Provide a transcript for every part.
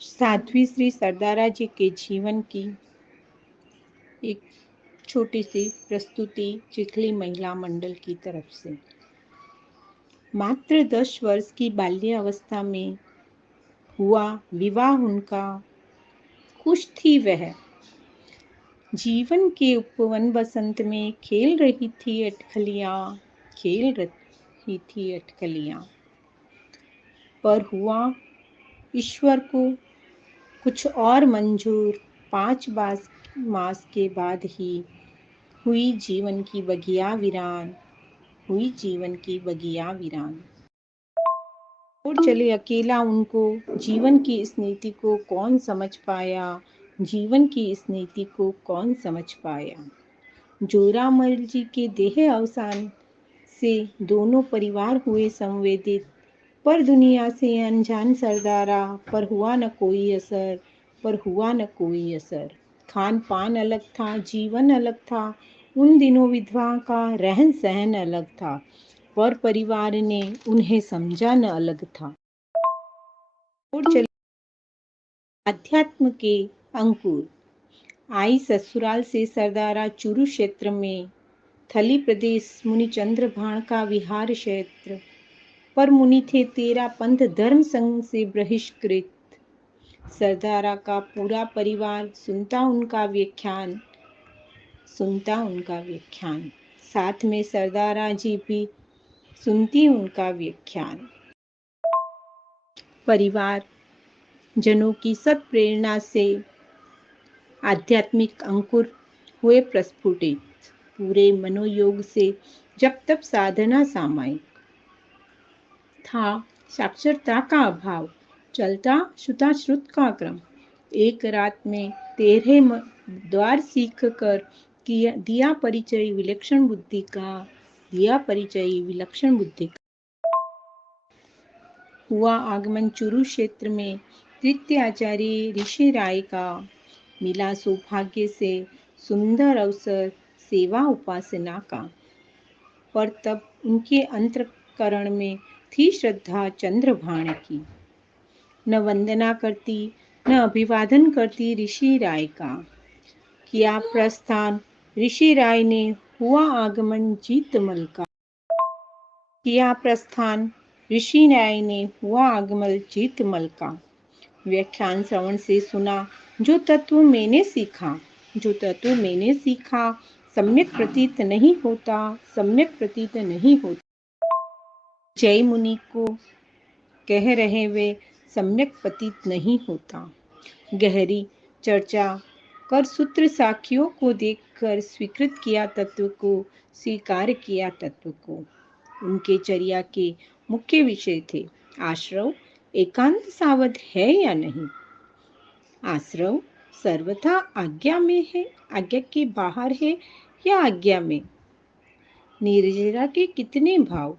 साध्वी श्री सरदारा जी के जीवन की एक छोटी सी प्रस्तुति चिखली महिला मंडल की तरफ से। मात्र 10 वर्ष की बाल्यावस्था में हुआ विवाह उनका। खुश थी वह जीवन के उपवन बसंत में, खेल रही थी अटकलियां। पर हुआ ईश्वर को कुछ और मंजूर। 5 मास के बाद ही हुई जीवन की बगिया वीरान। और चले अकेला उनको। जीवन की इस नीति को कौन समझ पाया। जोरामल जी के देह अवसान से दोनों परिवार हुए संवेदित। पर दुनिया से अनजान सरदारा पर हुआ न कोई असर। खान पान अलग था, जीवन अलग था। उन दिनों विधवा का रहन सहन अलग था, पर परिवार ने उन्हें समझा न अलग था। और चलिए अध्यात्म के अंकुर। आई ससुराल से सरदारा चुरू क्षेत्र में, थली प्रदेश मुनि चंद्र भाण का विहार क्षेत्र। पर मुनि थे 13 पंथ धर्म संघ से बहिष्कृत। सरदारा का पूरा परिवार सुनता उनका व्याख्यान। साथ में सरदारा जी भी सुनती उनका व्याख्यान। परिवार जनों की सत प्रेरणा से आध्यात्मिक अंकुर हुए प्रस्फुटित। पूरे मनोयोग से जब तब साधना सामायिक था। साक्षरता का अभाव, चलता श्रुताश्रुत का क्रम। एक रात में 13 द्वार सीख कर दिया परिचय विलक्षण बुद्धि का। हुआ आगमन चुरू क्षेत्र में तृतीय आचार्य ऋषि राय का। मिला सौभाग्य से सुंदर अवसर सेवा उपासना का। पर तब उनके अंतःकरण में थी श्रद्धा चंद्रभाण की। न वंदना करती न अभिवादन करती ऋषि राय का। किया प्रस्थान ऋषि राय ने, हुआ आगमन जीतमल का। व्याख्यान श्रवण से सुना जो तत्व मैंने सीखा सम्यक प्रतीत नहीं होता। जय मुनि को कह रहे वे सम्यक प्रतीत नहीं होता। गहरी चर्चा कर सूत्र साखियों को देखकर स्वीकार किया तत्व को। उनके चर्या के मुख्य विषय थे आश्रव एकांत सावध है या नहीं। आश्रव सर्वथा आज्ञा में है, आज्ञा के बाहर है या आज्ञा में। निर्जरा के कितने भाव।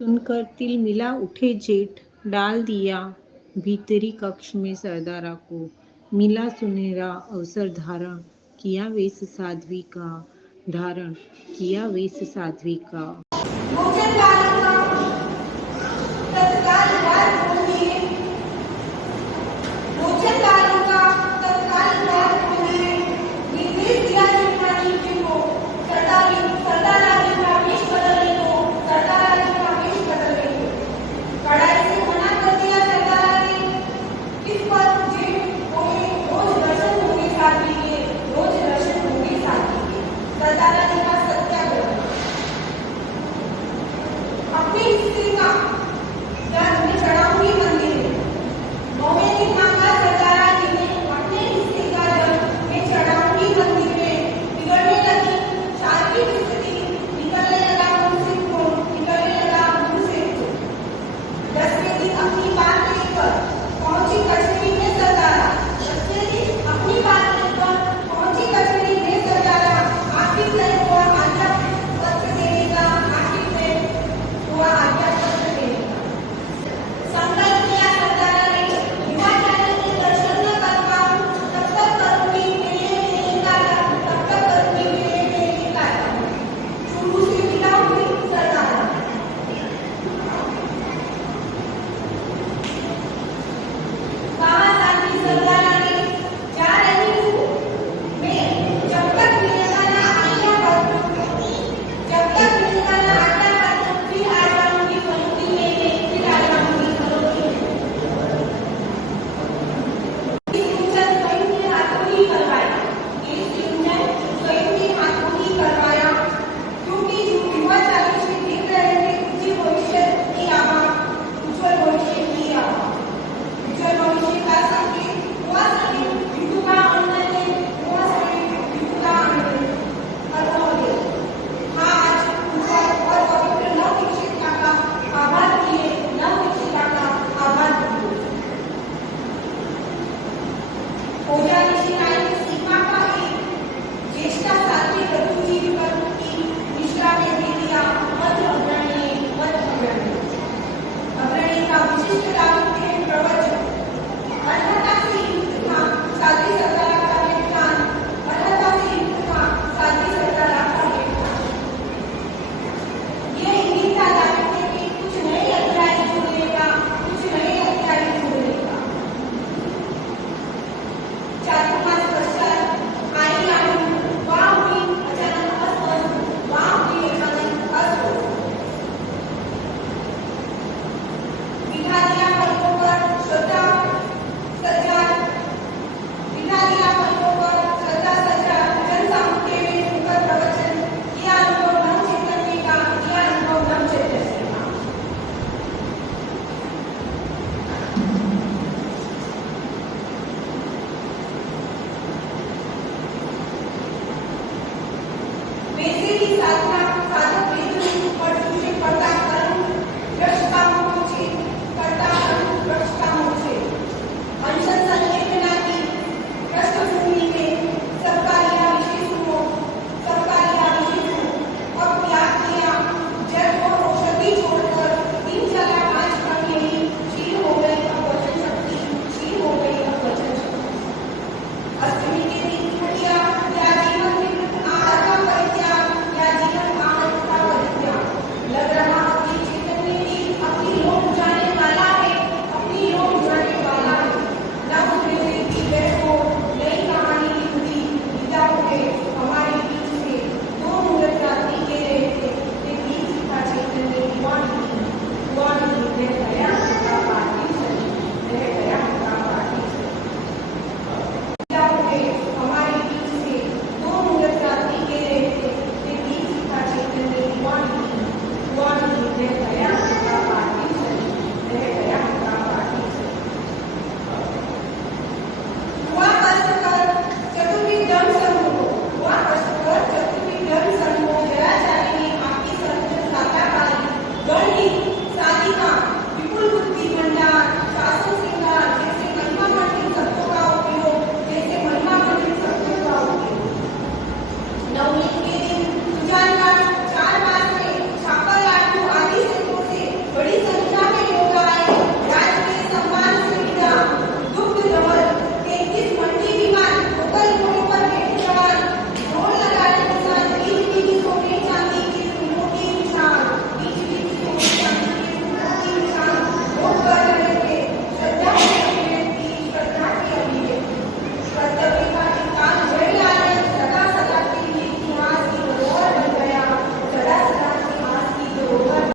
सुनकर तिल मिला उठे जेठ, डाल दिया भीतरी कक्ष में सरदारा को। मिला सुनहरा अवसर धारण, किया वेश साध्वी का धारण, किया वेश साध्वी का।